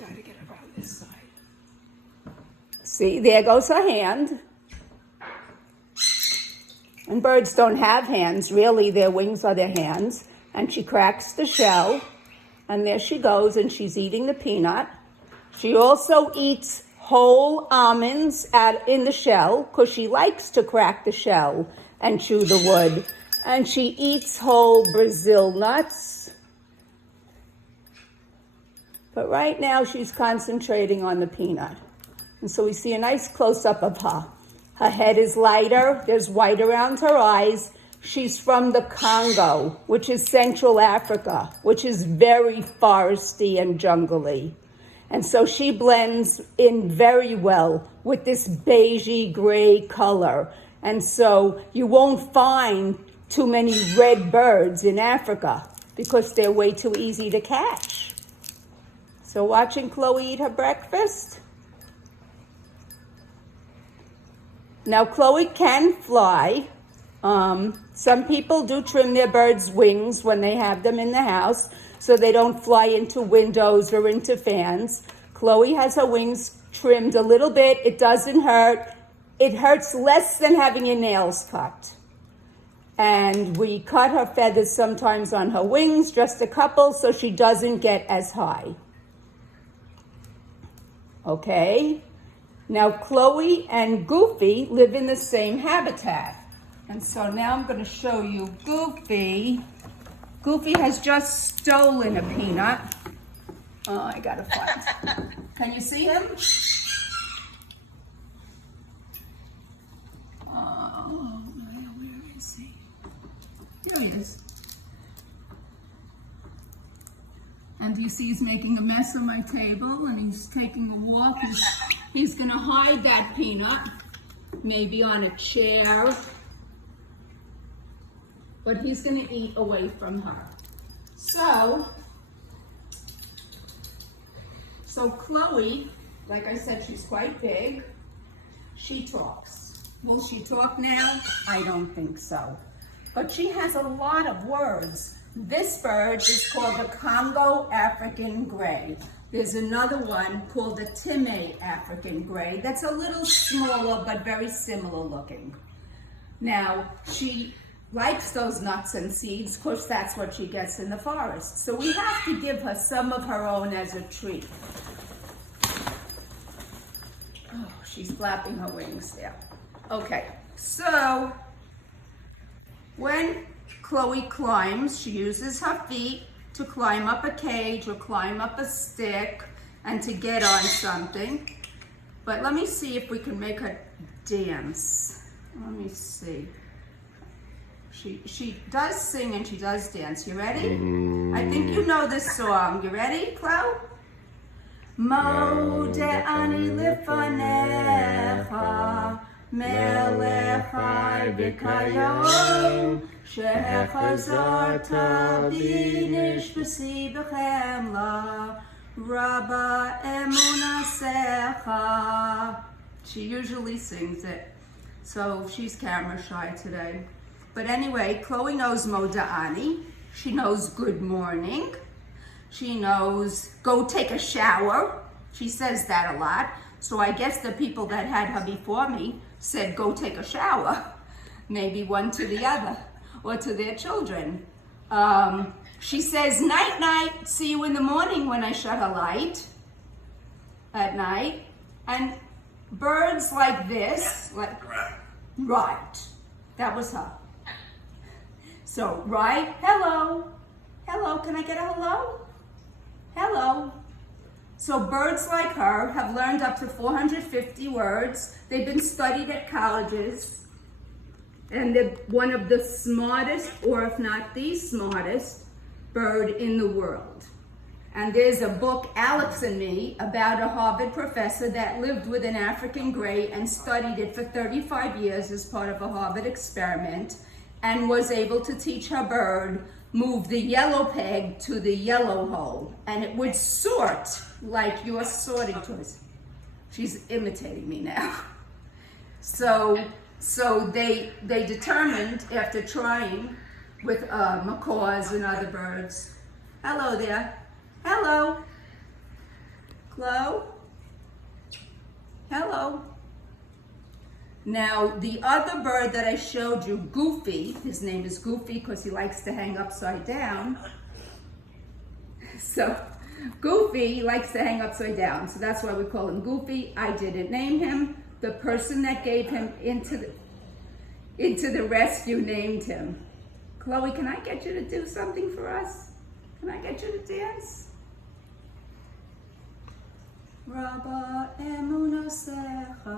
Gotta get around this side. See, there goes her hand. And birds don't have hands, really. Their wings are their hands. And she cracks the shell. And there she goes, and she's eating the peanut. She also eats whole almonds in the shell, because she likes to crack the shell and chew the wood. And she eats whole Brazil nuts. But right now, she's concentrating on the peanut. And so we see a nice close-up of her. Her head is lighter. There's white around her eyes. She's from the Congo, which is Central Africa, which is very foresty and jungly. And so she blends in very well with this beigey gray color. And so you won't find too many red birds in Africa because they're way too easy to catch. So watching Chloe eat her breakfast. Now Chloe can fly. Some people do trim their birds' wings when they have them in the house so they don't fly into windows or into fans. Chloe has her wings trimmed a little bit. It doesn't hurt. It hurts less than having your nails cut. And we cut her feathers sometimes on her wings, just a couple, so she doesn't get as high. Okay? Now Chloe and Goofy live in the same habitat. And so now I'm going to show you Goofy. Goofy has just stolen a peanut. Oh, I got to find. Can you see him? Oh, where is he? There he is. And you see he's making a mess on my table and he's taking a walk. He's going to hide that peanut, maybe on a chair. But he's going to eat away from her. So Chloe, like I said, she's quite big. She talks. Will she talk now? I don't think so. But she has a lot of words. This bird is called the Congo African Gray. There's another one called the Timay African Gray that's a little smaller but very similar looking. Now, she likes those nuts and seeds because that's what she gets in the forest. So we have to give her some of her own as a treat. Oh, she's flapping her wings there. Okay, so when Chloe climbs, she uses her feet to climb up a cage or climb up a stick and to get on something. But let me see if we can make her dance. Let me see. She does sing and she does dance. You ready? I think you know this song. You ready, Chloe? Mo de ani lifanecha melech chai v'kayom shechazarta b'nish b'si b'chemla rabba emunasecha. She usually sings it, so she's camera shy today. But anyway, Chloe knows Moda'ani. She knows good morning. She knows go take a shower. She says that a lot. So I guess the people that had her before me said go take a shower. Maybe one to the other or to their children. She says night night, see you in the morning when I shut her light at night. And birds like this, right, that was her. So, right, hello, can I get a hello? Hello. So birds like her have learned up to 450 words. They've been studied at colleges, and they're one of the smartest, or if not the smartest, bird in the world. And there's a book, Alex and Me, about a Harvard professor that lived with an African gray and studied it for 35 years as part of a Harvard experiment, and was able to teach her bird move the yellow peg to the yellow hole, and it would sort like your sorting toys. She's imitating me now. So they determined after trying with macaws and other birds. Hello there. Hello. Chloe? Hello. Now, the other bird that I showed you, Goofy, his name is Goofy because he likes to hang upside down. So, Goofy likes to hang upside down. So that's why we call him Goofy. I didn't name him. The person that gave him into the rescue named him. Chloe, can I get you to do something for us? Can I get you to dance? Rabba emunasecha.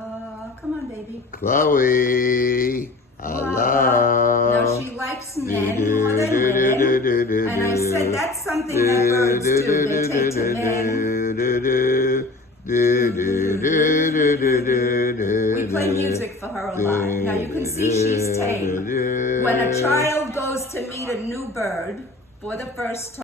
Come on, baby. Chloe, hello. Now she likes men more than women. And I said that's something that birds do. They take to men. We play music for her a lot. Now you can see she's tame. When a child goes to meet a new bird for the first time,